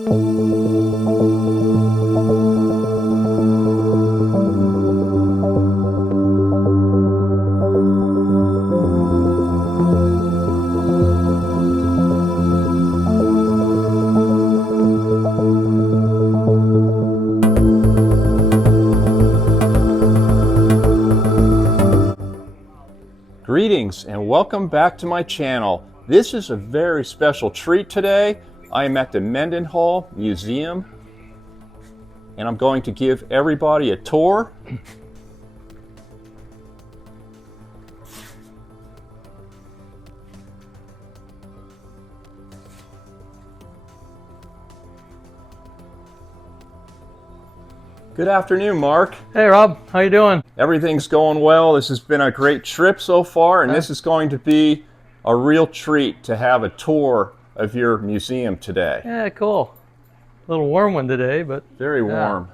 Greetings and welcome back to my channel. This is a very special treat today. I am at the Mendenhall Museum and I'm going to give everybody a tour. Good afternoon, Mark. Hey Rob, how you doing? Everything's going well. This has been a great trip so far, and this is going to be a real treat to have a tour of your museum today. Yeah, cool. A little warm one today, but Very warm.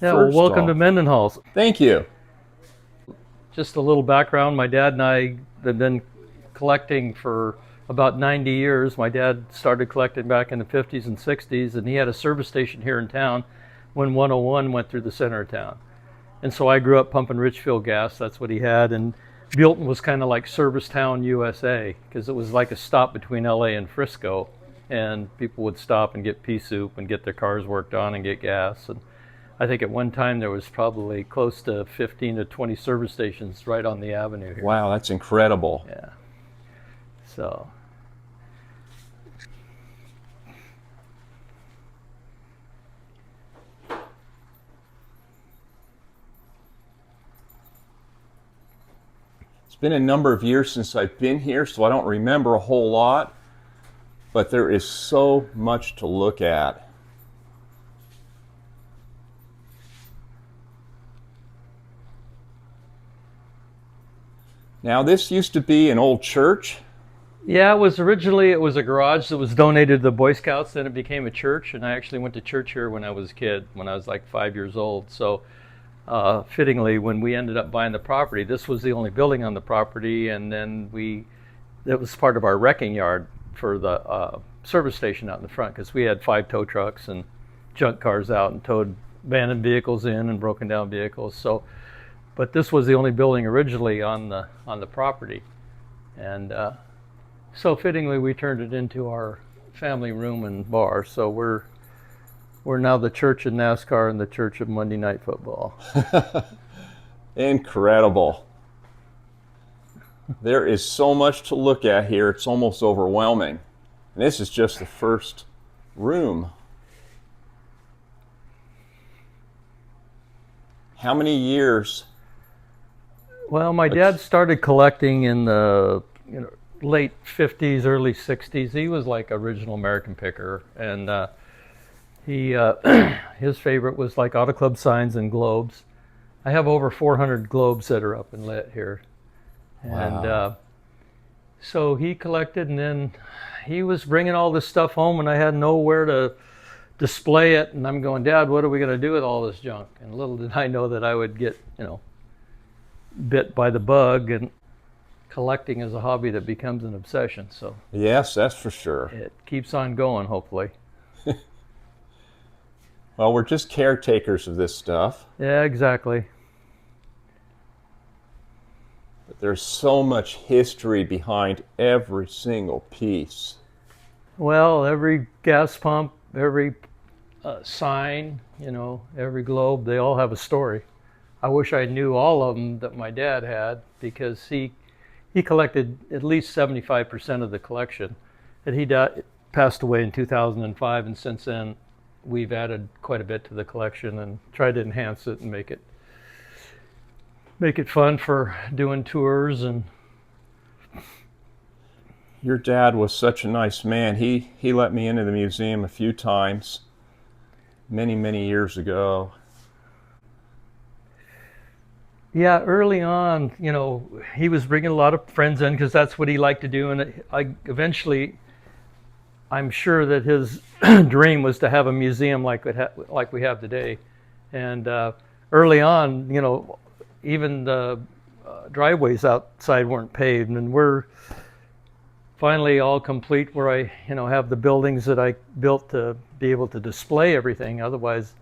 Yeah, well, welcome to Mendenhall. Thank you. Just a little background. My dad and I have been collecting for about 90 years. My dad started collecting back in the 50s and 60s, and he had a service station here in town when 101 went through the center of town. And so I grew up pumping Richfield gas. That's what he had. And Buellton was kind of like Service Town, USA, because it was like a stop between LA and Frisco. And people would stop and get pea soup and get their cars worked on and get gas. And I think at one time there was probably close to 15 to 20 service stations right on the avenue here. Wow, that's incredible. Yeah. So. It's been a number of years since I've been here, so I don't remember a whole lot, but there is so much to look at. Now, this used to be an old church. Yeah, it was a garage that was donated to the Boy Scouts, then it became a church, and I actually went to church here when I was a kid, when I was like 5 years old. So fittingly, when we ended up buying the property, this was the only building on the property, and then it was part of our wrecking yard for the service station out in the front, because we had 5 tow trucks and junk cars out and towed abandoned vehicles in and broken down vehicles. So, but this was the only building originally on the property, and so fittingly we turned it into our family room and bar. So we're now the Church of NASCAR and the Church of Monday Night Football. Incredible. There is so much to look at here, it's almost overwhelming. And this is just the first room. How many years? Well, my dad started collecting in the late 50s, early 60s. He was like original American picker, and his favorite was like Auto Club signs and globes. I have over 400 globes that are up and lit here. Wow. And so he collected, and then he was bringing all this stuff home, and I had nowhere to display it. And I'm going, Dad, what are we going to do with all this junk? And little did I know that I would get, bit by the bug, and collecting is a hobby that becomes an obsession. So yes, that's for sure. It keeps on going, hopefully. Well, we're just caretakers of this stuff. Yeah, exactly. But there's so much history behind every single piece. Well, every gas pump, every sign, every globe, they all have a story. I wish I knew all of them that my dad had, because he collected at least 75% of the collection. And he passed away in 2005, and since then we've added quite a bit to the collection and tried to enhance it and make it fun for doing tours. And your dad was such a nice man. He let me into the museum a few times, many years ago. Yeah, early on, he was bringing a lot of friends in because that's what he liked to do. And eventually, I'm sure that his dream was to have a museum like we have today. And early on, even the driveways outside weren't paved, and we're finally all complete where I, have the buildings that I built to be able to display everything. Otherwise,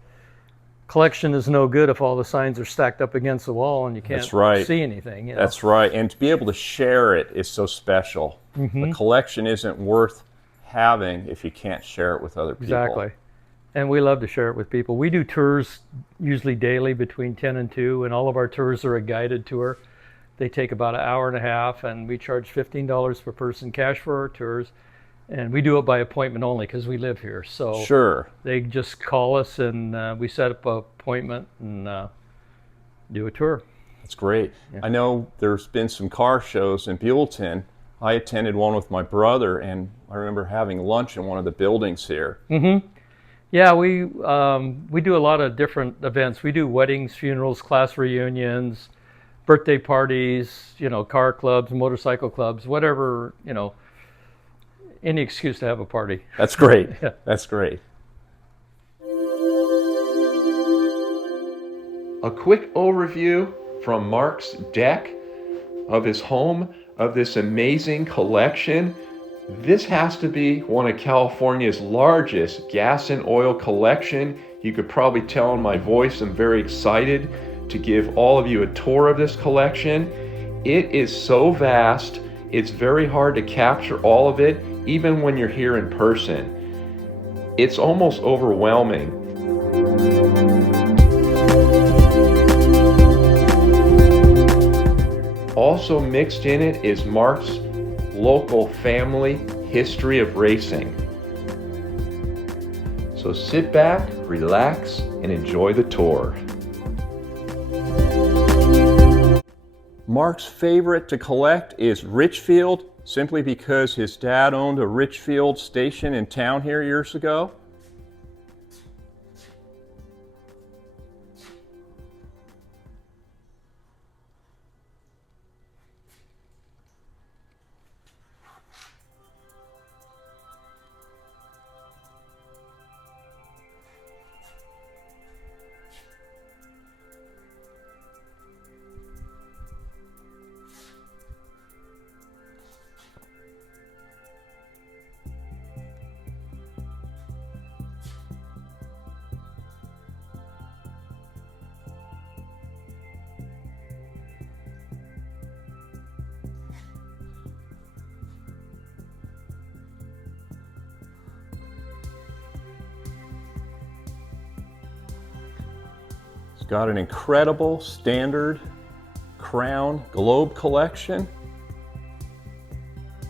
collection is no good if all the signs are stacked up against the wall and you can't That's right. see anything. That's right. And to be able to share it is so special. A collection isn't worth having if you can't share it with other people. Exactly. And we love to share it with people. We do tours usually daily between 10 and 2, and all of our tours are a guided tour. They take about an hour and a half, and we charge $15 per person cash for our tours. And we do it by appointment only because we live here. So Sure. they just call us, and we set up an appointment and do a tour. That's great. Yeah. I know there's been some car shows in Buellton. I attended one with my brother, and I remember having lunch in one of the buildings here. Yeah, we do a lot of different events. We do weddings, funerals, class reunions, birthday parties, car clubs, motorcycle clubs, whatever, any excuse to have a party. That's great. Yeah. That's great. A quick overview from Mark's deck of his home, of this amazing collection. This has to be one of California's largest gas and oil collection. You could probably tell in my voice I'm very excited to give all of you a tour of this collection. It is so vast, it's very hard to capture all of it, even when you're here in person. It's almost overwhelming. Also mixed in it is Mark's local family history of racing. So sit back, relax, and enjoy the tour. Mark's favorite to collect is Richfield, simply because his dad owned a Richfield station in town here years ago. Got an incredible standard Crown Globe collection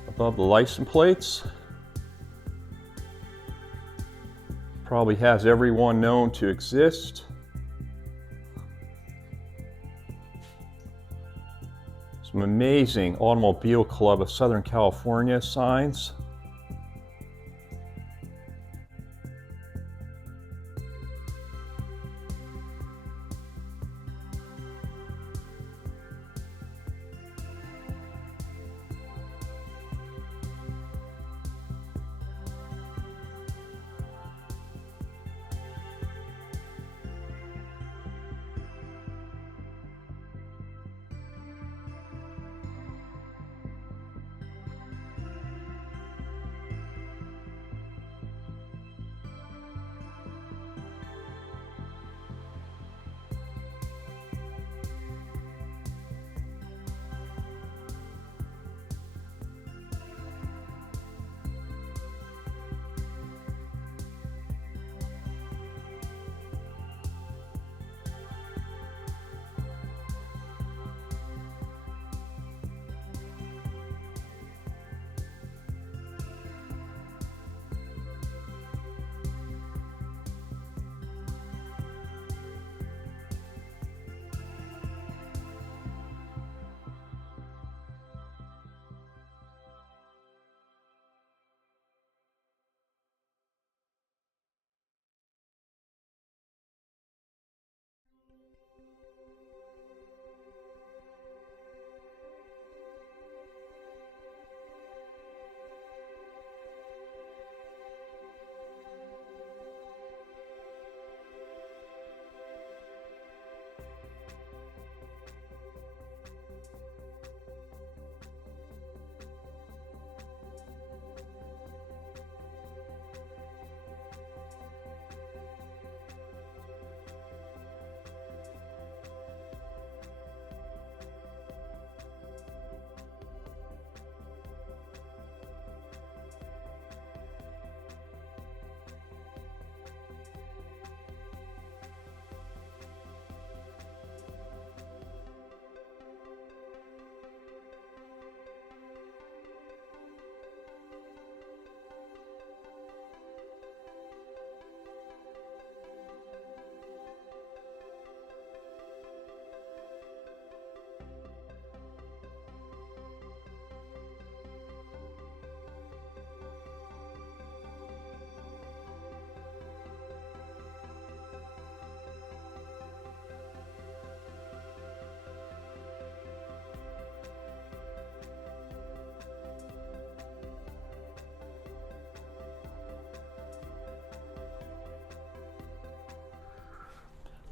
above the license plates. Probably has everyone known to exist. Some amazing Automobile Club of Southern California signs.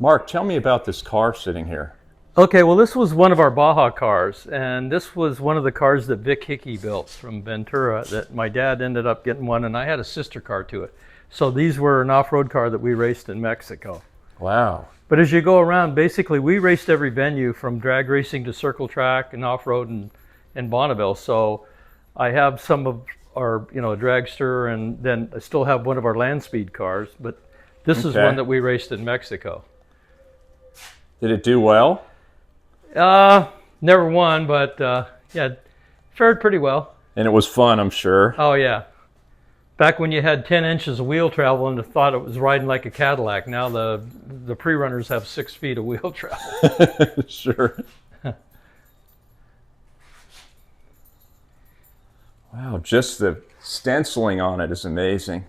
Mark, tell me about this car sitting here. Okay, well, this was one of our Baja cars, and this was one of the cars that Vic Hickey built from Ventura. That my dad ended up getting one, and I had a sister car to it. So these were an off-road car that we raced in Mexico. Wow. But as you go around, basically, we raced every venue from drag racing to circle track and off-road in Bonneville. So I have some of our, a dragster, and then I still have one of our land speed cars. But this is one that we raced in Mexico. Did it do well? Never won, but yeah, fared pretty well. And it was fun, I'm sure. Oh yeah. Back when you had 10 inches of wheel travel and thought it was riding like a Cadillac, now the pre-runners have 6 feet of wheel travel. Sure. Wow, just the stenciling on it is amazing.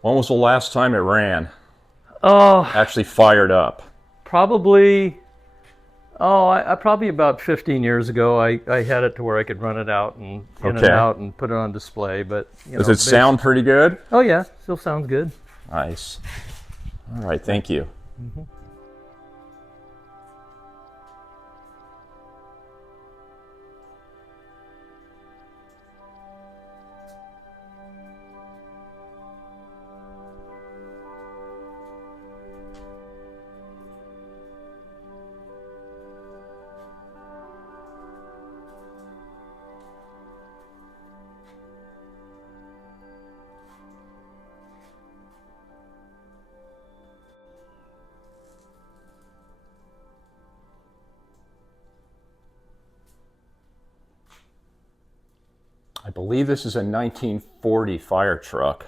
When was the last time it ran? Oh, Actually fired up? probably. Oh, I probably about 15 years ago. I had it to where I could run it out and in and out and put it on display. But does it sound pretty good? Oh yeah, still sounds good. Nice. All right, thank you. Mm-hmm. I believe this is a 1940 fire truck.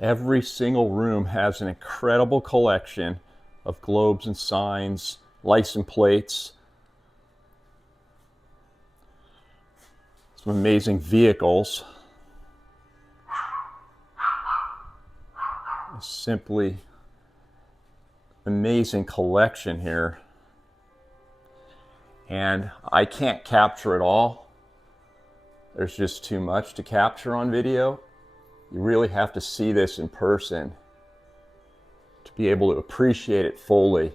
Every single room has an incredible collection of globes and signs, license plates, some amazing vehicles. Simply amazing collection here. And I can't capture it all, There's just too much to capture on video. You really have to see this in person to be able to appreciate it fully.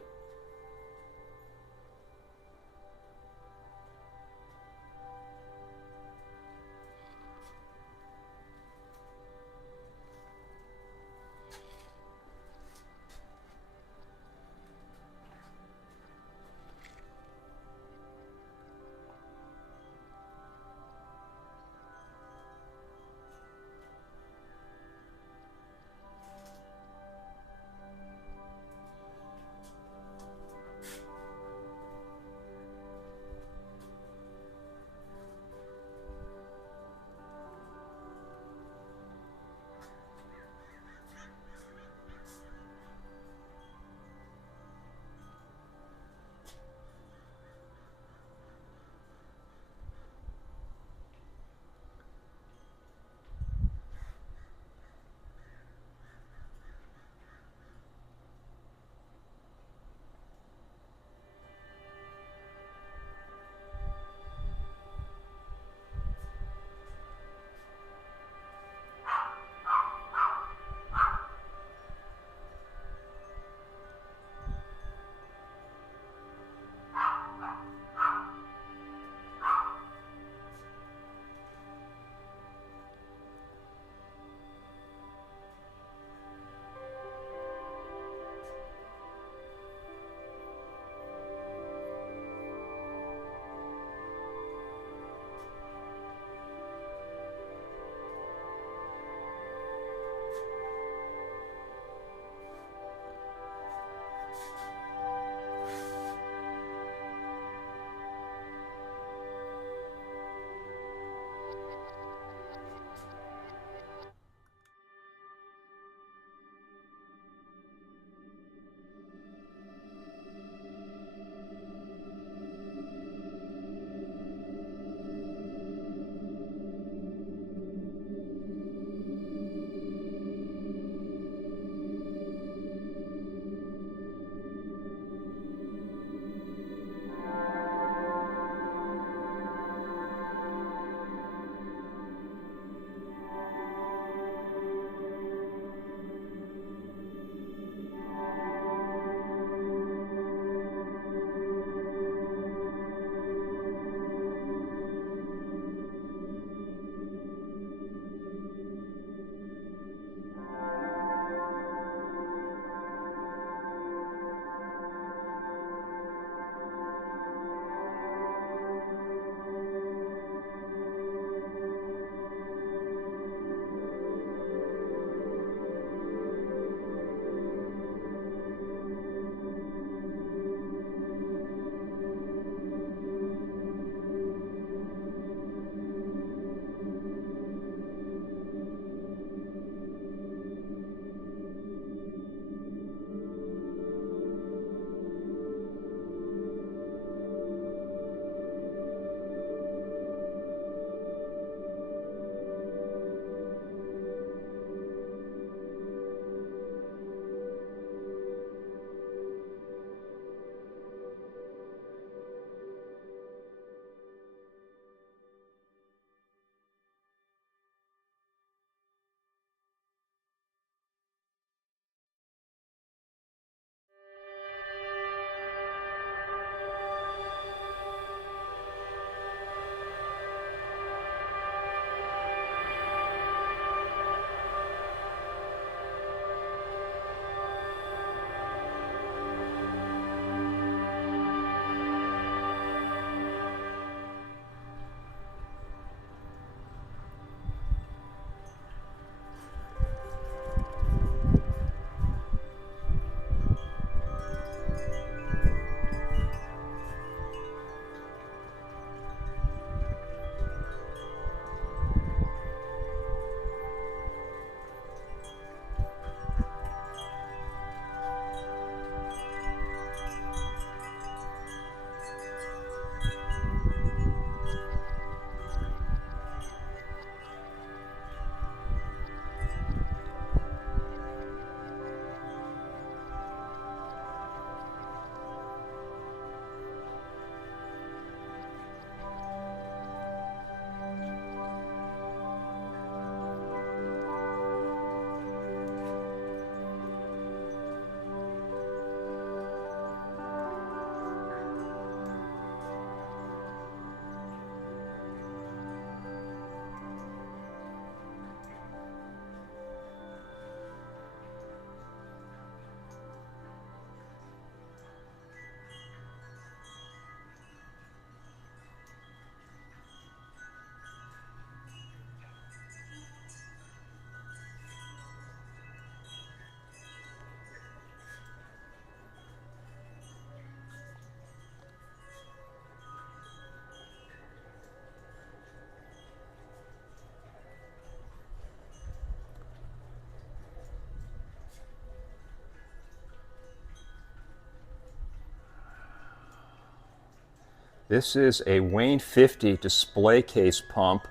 This is a Wayne 50 display case pump.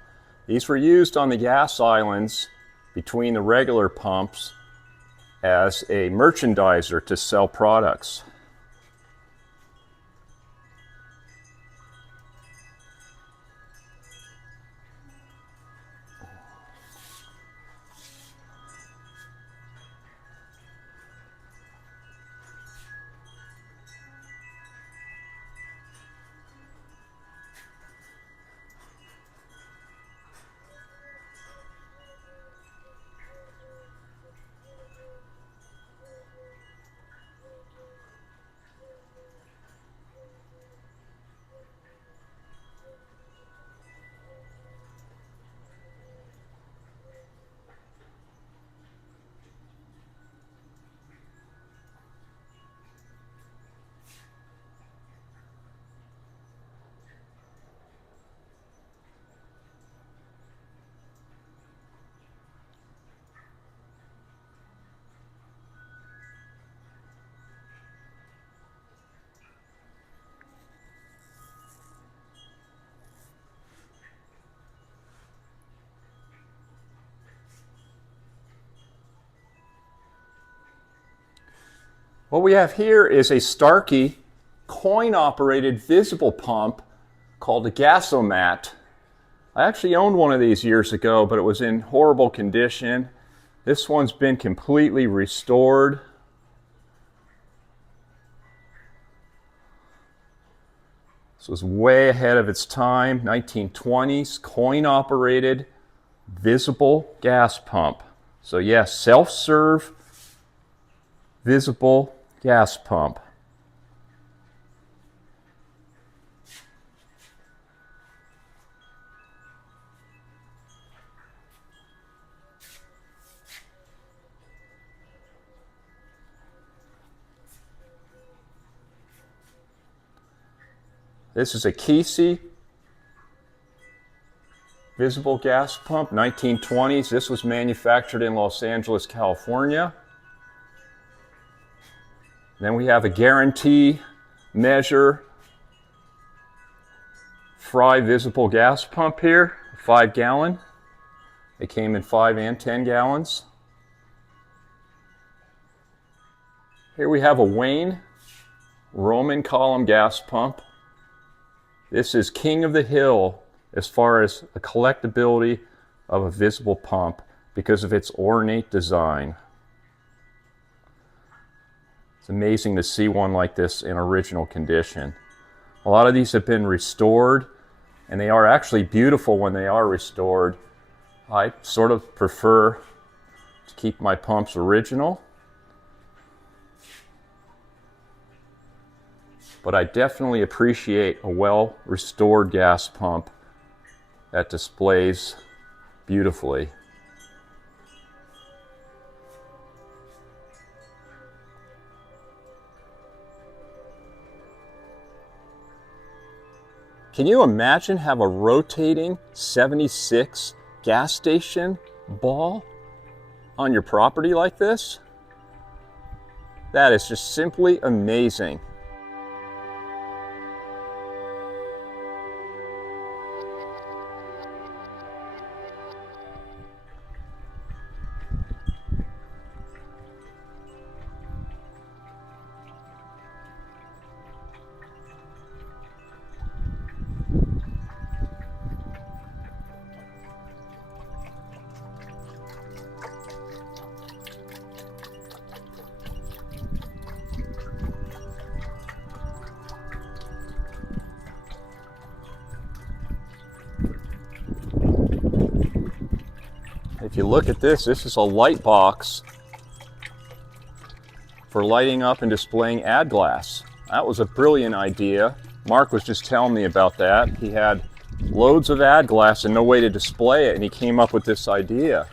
These were used on the gas islands between the regular pumps as a merchandiser to sell products. What we have here is a Starkey coin-operated visible pump called a Gasomat. I actually owned one of these years ago, but it was in horrible condition. This one's been completely restored. This was way ahead of its time, 1920s, coin-operated visible gas pump. So yes, self-serve visible gas pump. This is a Kesey visible gas pump, 1920s. This was manufactured in Los Angeles, California. Then we have a guarantee measure Fry visible gas pump here, 5 gallon. They came in 5 and 10 gallons. Here we have a Wayne Roman column gas pump. This is king of the hill as far as the collectability of a visible pump because of its ornate design. It's amazing to see one like this in original condition. A lot of these have been restored, and they are actually beautiful when they are restored. I sort of prefer to keep my pumps original, but I definitely appreciate a well-restored gas pump that displays beautifully. Can you imagine have a rotating 76 gas station ball on your property like this? That is just simply amazing. If you look at this, this is a light box for lighting up and displaying ad glass. That was a brilliant idea. Mark was just telling me about that. He had loads of ad glass and no way to display it, and he came up with this idea.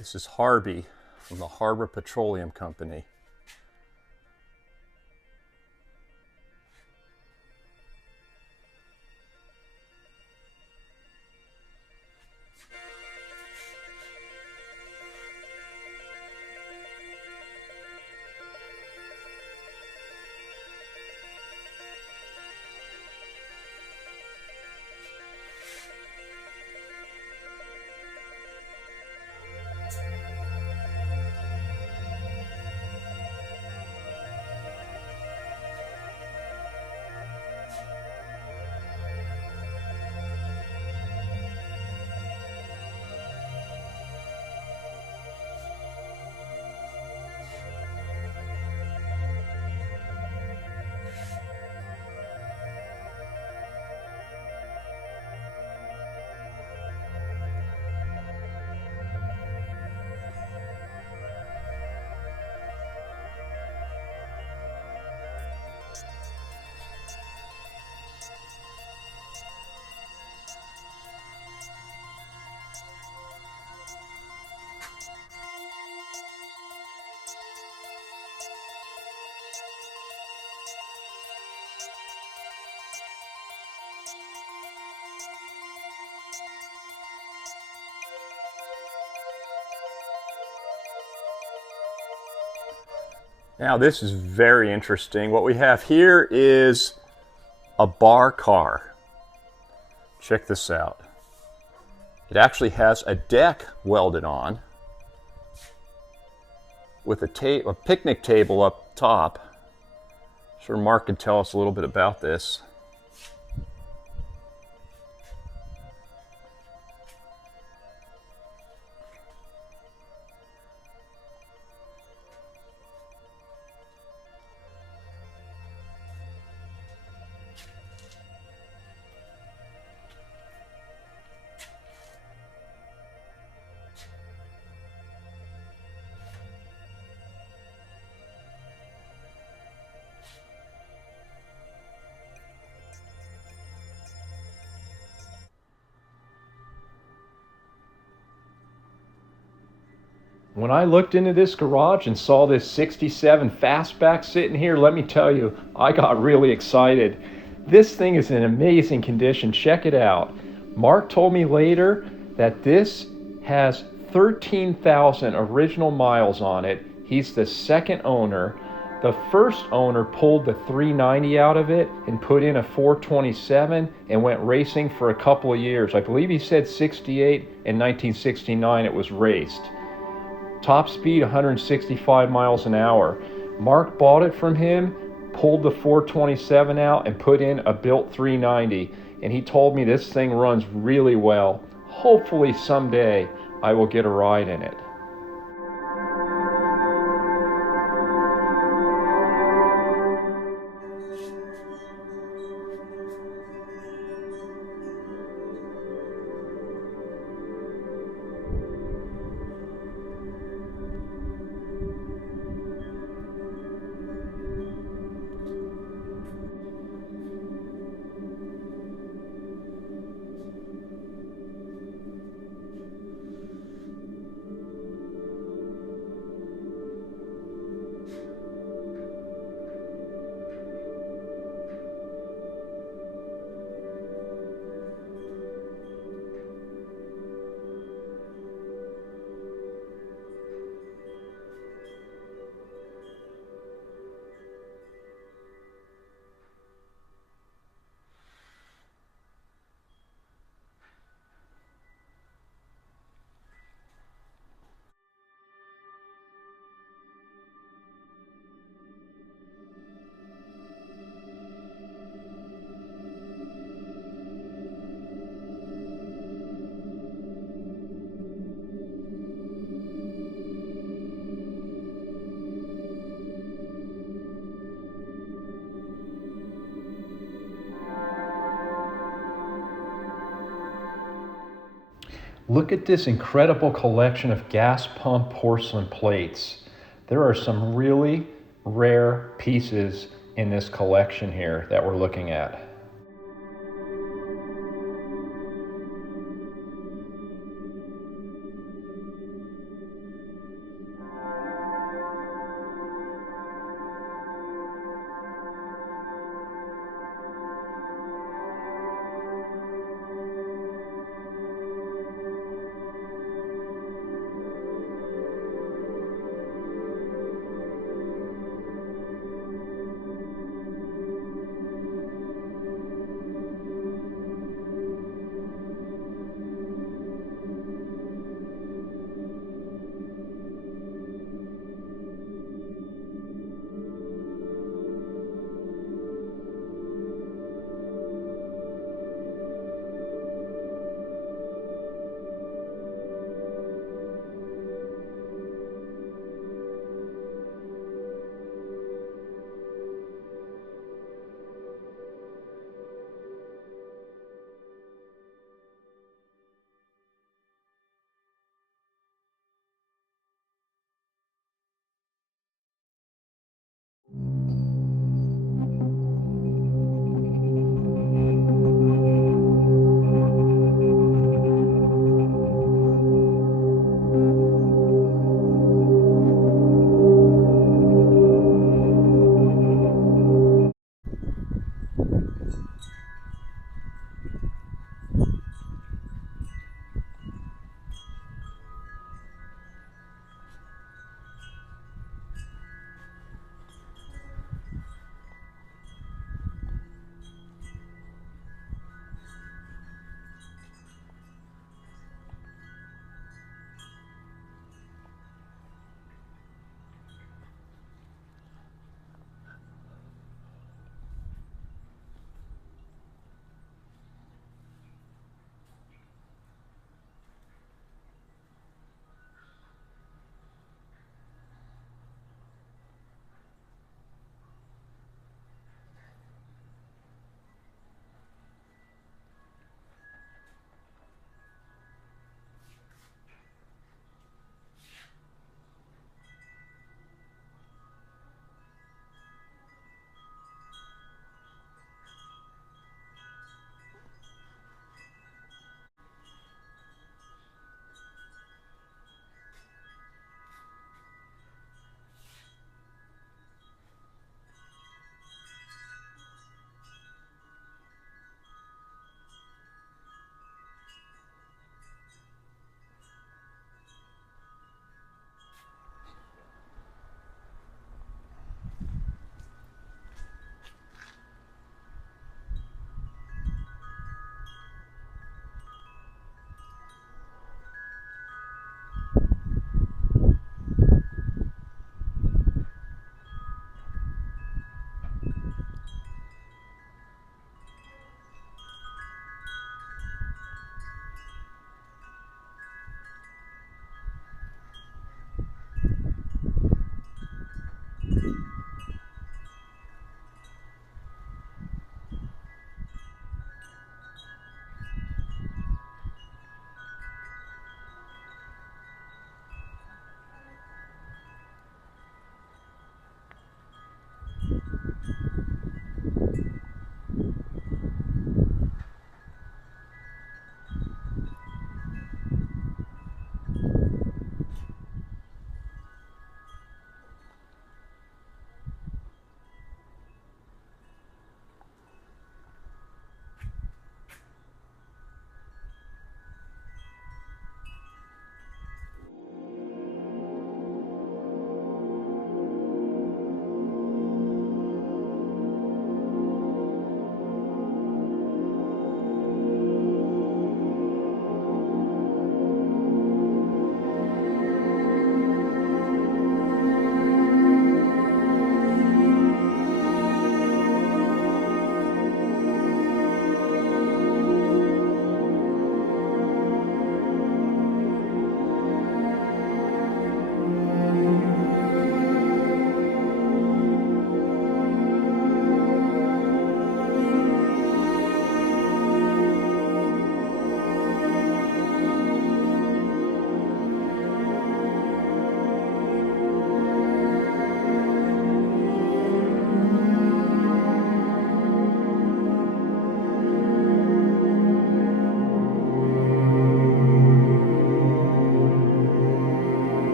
This is Harvey from the Harbor Petroleum Company. Now this is very interesting. What we have here is a bar car. Check this out. It actually has a deck welded on with a picnic table up top. I'm sure Mark can tell us a little bit about this. When I looked into this garage and saw this 67 Fastback sitting here, let me tell you, I got really excited. This thing is in amazing condition. Check it out. Mark told me later that this has 13,000 original miles on it. He's the second owner. The first owner pulled the 390 out of it and put in a 427 and went racing for a couple of years. I believe he said 68 and 1969 it was raced. Top speed 165 miles an hour. Mark bought it from him, pulled the 427 out and put in a built 390, and he told me this thing runs really well. Hopefully someday I will get a ride in it. Look at this incredible collection of gas pump porcelain plates. There are some really rare pieces in this collection here that we're looking at.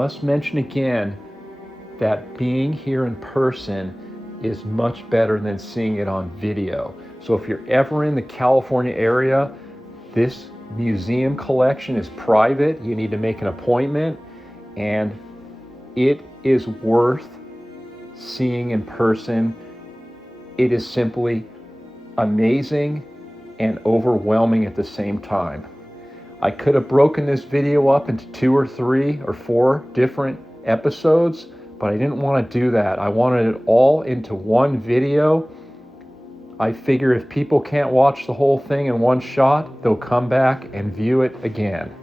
must mention again that being here in person is much better than seeing it on video. So if you're ever in the California area, this museum collection is private. You need to make an appointment, and it is worth seeing in person. It is simply amazing and overwhelming at the same time. I could have broken this video up into 2 or 3 or 4 different episodes, but I didn't want to do that. I wanted it all into one video. I figure if people can't watch the whole thing in one shot, they'll come back and view it again.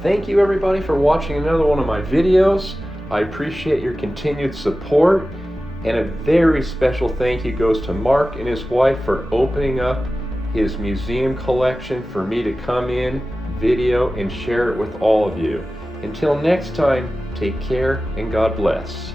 Thank you everybody for watching another one of my videos. I appreciate your continued support, and a very special thank you goes to Mark and his wife for opening up his museum collection for me to come in, video, and share it with all of you. Until next time, take care and God bless.